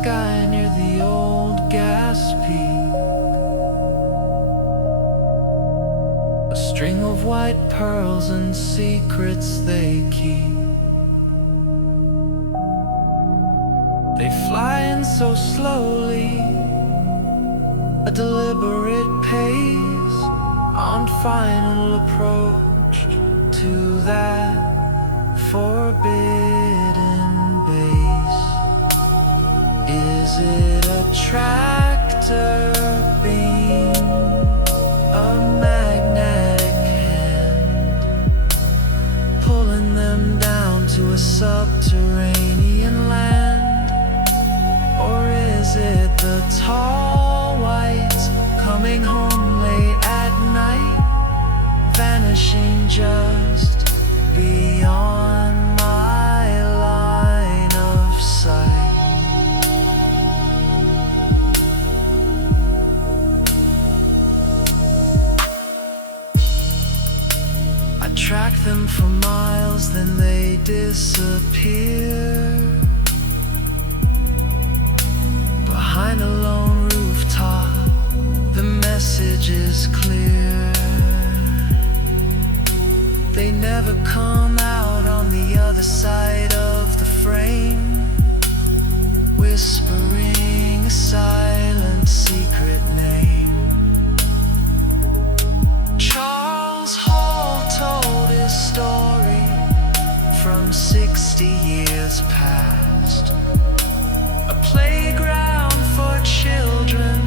sky near the old gas peak. A string of white pearls and secrets they keep. They fly in so slowly, a deliberate pace, on final approach to that forbidden base. Is it a tractor beam, a magnetic hand, pulling them down to a subterranean land? Or is it the tall whites coming home late at night, vanishing just beyond my line of sight? I track them for miles, then they disappear behind a lone rooftop. The message is clear. They never come out on the other side of the frame, whispering a silent secret name. Charles Hall told his story from 60 years past. A playground for children,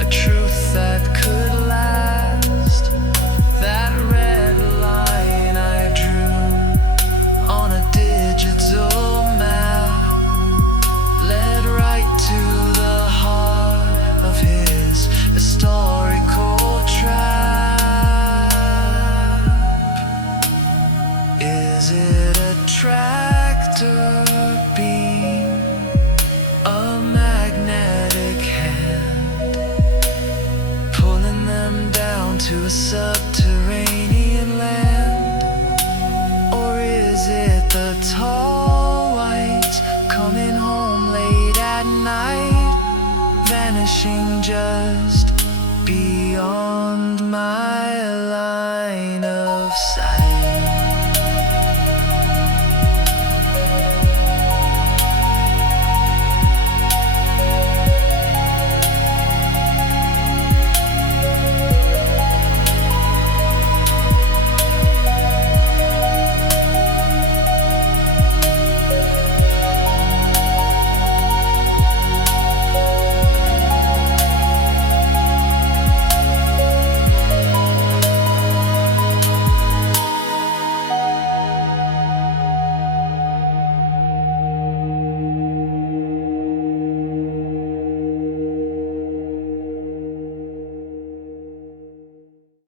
a truth that could last. That red line I drew on a digital map led right to the heart of his historical trap. Is it a trap?